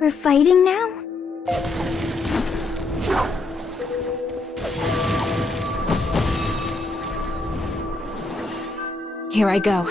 We're fighting now? Here I go.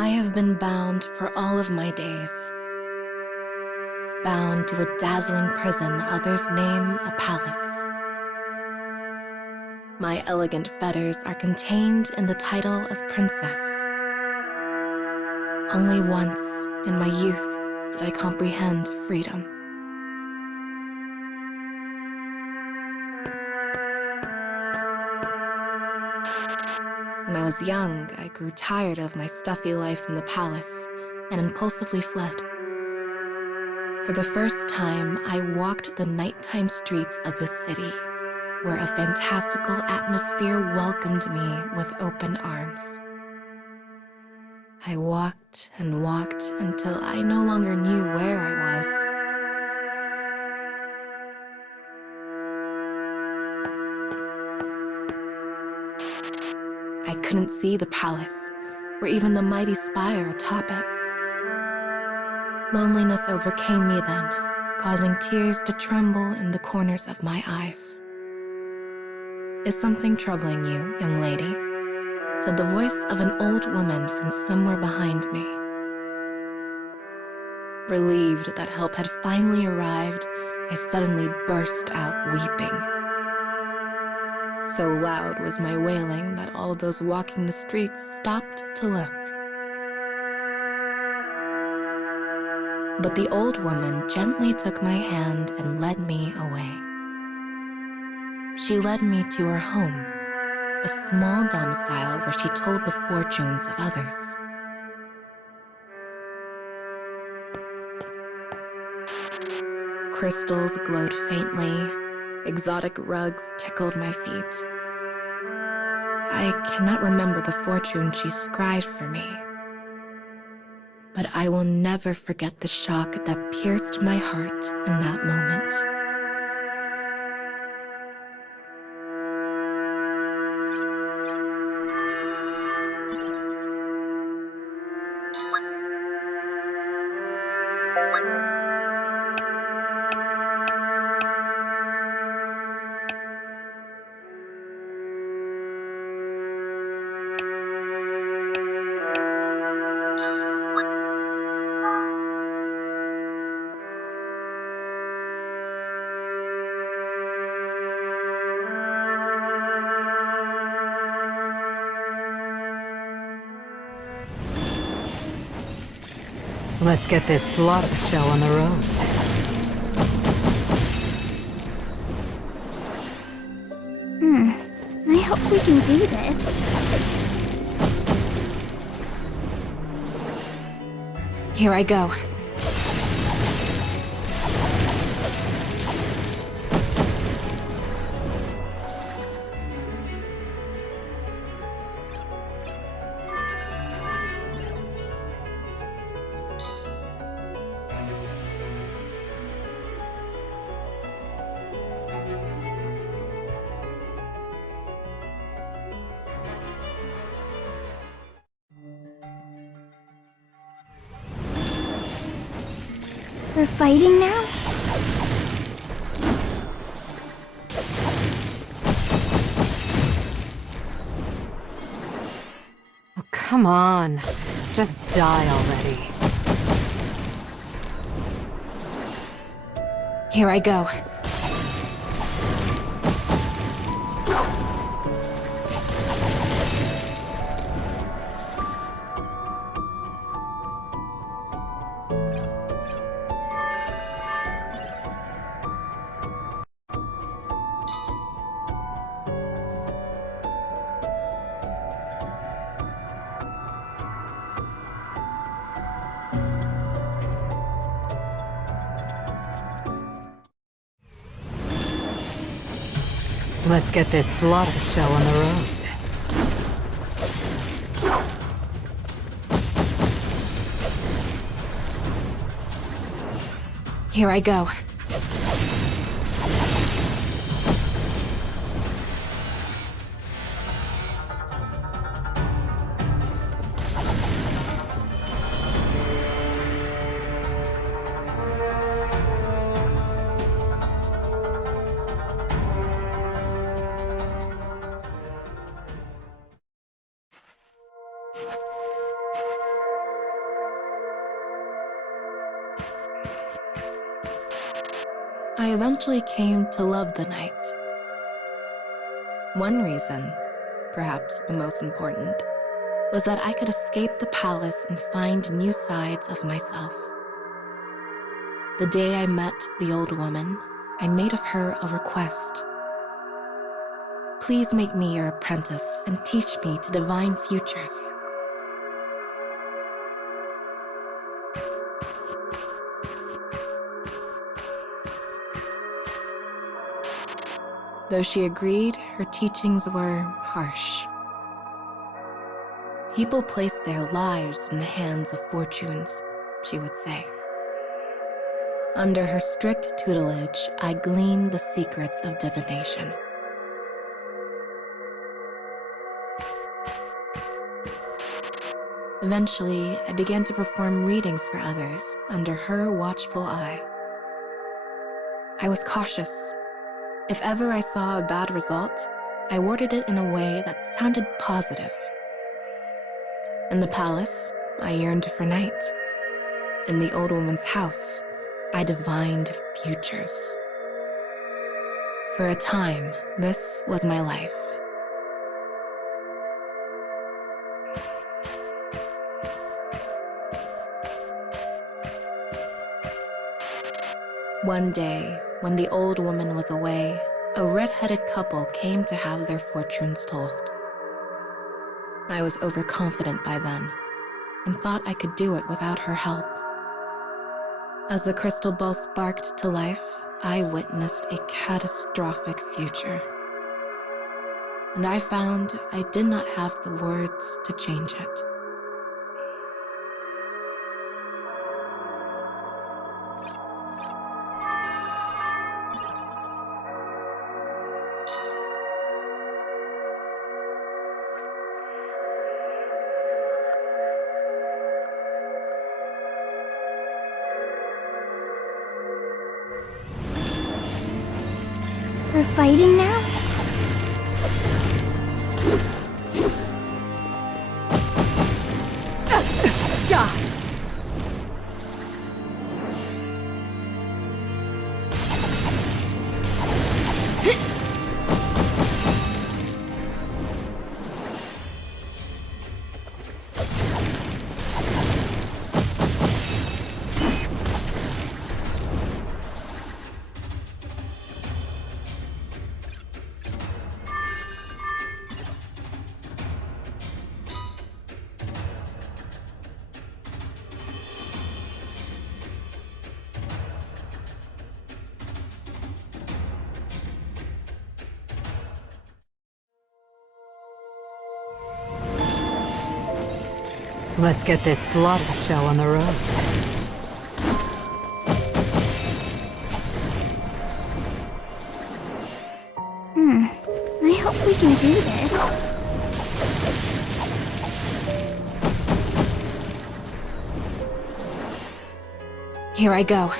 I have been bound for all of my days. Bound to a dazzling prison others name a palace. My elegant fetters are contained in the title of princess. Only once in my youth did I comprehend freedom. When I was young, I grew tired of my stuffy life in the palace and impulsively fled. For the first time, I walked the nighttime streets of the city, where a fantastical atmosphere welcomed me with open arms. I walked and walked until I no longer knew where I was. I couldn't see the palace, or even the mighty spire atop it. Loneliness overcame me then, causing tears to tremble in the corners of my eyes. "Is something troubling you, young lady?" said the voice of an old woman from somewhere behind me. Relieved that help had finally arrived, I suddenly burst out weeping. So loud was my wailing that all those walking the streets stopped to look. But the old woman gently took my hand and led me away. She led me to her home, a small domicile where she told the fortunes of others. Crystals glowed faintly, exotic rugs tickled my feet. I cannot remember the fortune she scribed for me, but I will never forget the shock that pierced my heart in that moment. Let's get this slaughter show on the road. I hope we can do this. Here I go. We're fighting now? Oh, come on. Just die already. Here I go. Let's get this slaughter show on the road. Here I go. I eventually came to love the night. One reason, perhaps the most important, was that I could escape the palace and find new sides of myself. The day I met the old woman, I made of her a request. Please make me your apprentice and teach me to divine futures. Though she agreed, her teachings were harsh. People place their lives in the hands of fortunes, she would say. Under her strict tutelage, I gleaned the secrets of divination. Eventually, I began to perform readings for others under her watchful eye. I was cautious. If ever I saw a bad result, I worded it in a way that sounded positive. In the palace, I yearned for night. In the old woman's house, I divined futures. For a time, this was my life. One day, when the old woman was away, a red-headed couple came to have their fortunes told. I was overconfident by then, and thought I could do it without her help. As the crystal ball sparked to life, I witnessed a catastrophic future. And I found I did not have the words to change it. We're fighting now? Die! Let's get this slaughter show on the road. I hope we can do this. Here I go.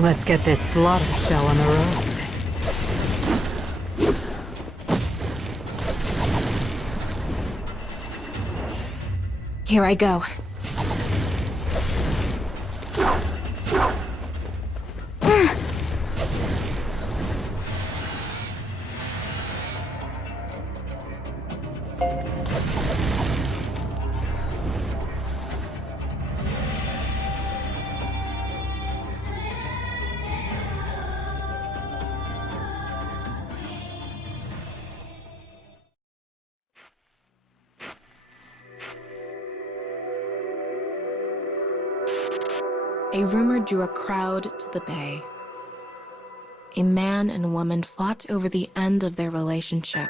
Let's get this slaughter show on the road. Here I go. A rumor drew a crowd to the bay. A man and woman fought over the end of their relationship,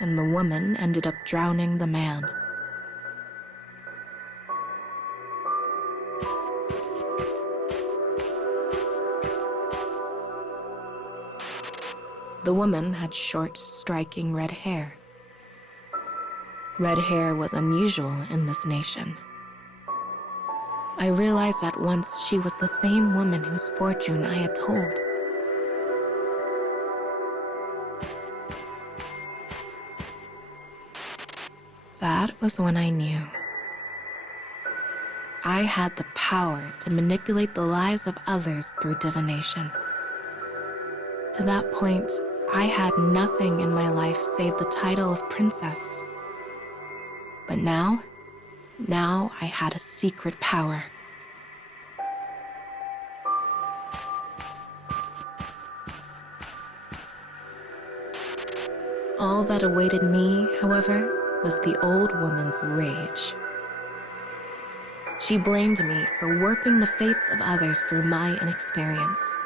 and the woman ended up drowning the man. The woman had short, striking red hair. Red hair was unusual in this nation. I realized at once she was the same woman whose fortune I had told. That was when I knew. I had the power to manipulate the lives of others through divination. To that point, I had nothing in my life save the title of princess. But now I had a secret power. All that awaited me, however, was the old woman's rage. She blamed me for warping the fates of others through my inexperience.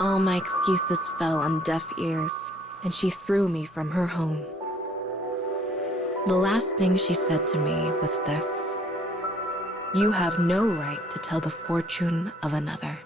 All my excuses fell on deaf ears, and she threw me from her home. The last thing she said to me was this: "You have no right to tell the fortune of another."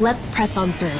Let's press on through.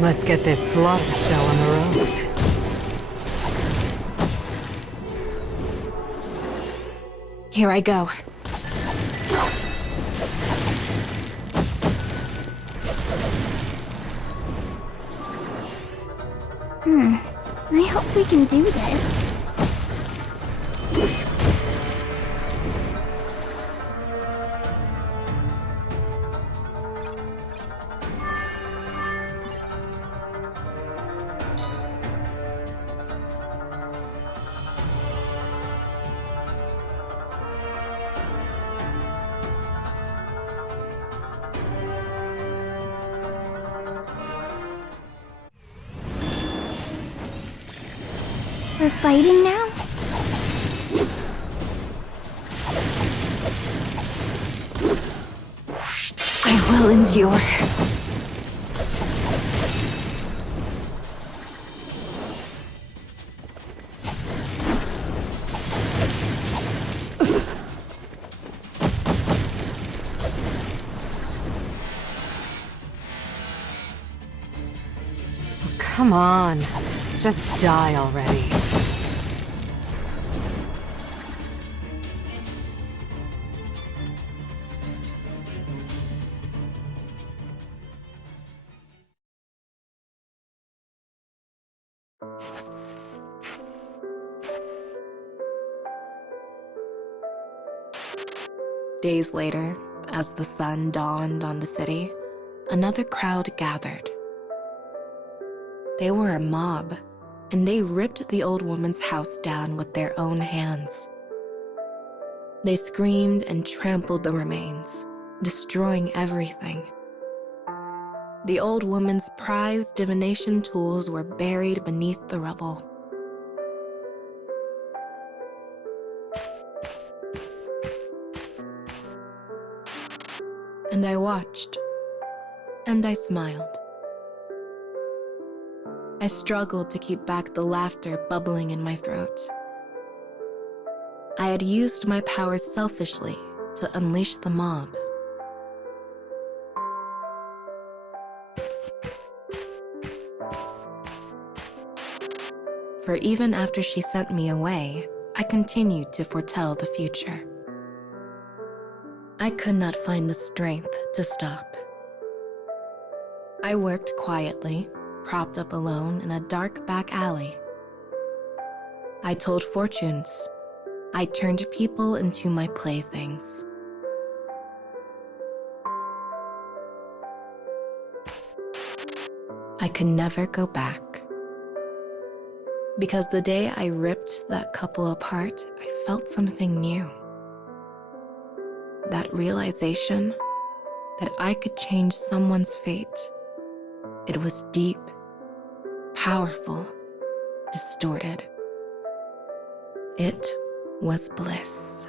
Let's get this slaughter show on the road. Here I go. I hope we can do this. We're fighting now? I will endure. Come on. Just die already. Days later, as the sun dawned on the city, another crowd gathered. They were a mob, and they ripped the old woman's house down with their own hands. They screamed and trampled the remains, destroying everything. The old woman's prized divination tools were buried beneath the rubble. And I watched, and I smiled. I struggled to keep back the laughter bubbling in my throat. I had used my powers selfishly to unleash the mob. For even after she sent me away, I continued to foretell the future. I could not find the strength to stop. I worked quietly, propped up alone in a dark back alley. I told fortunes. I turned people into my playthings. I could never go back. Because the day I ripped that couple apart, I felt something new. That realization that I could change someone's fate. It was deep, powerful, distorted. It was bliss.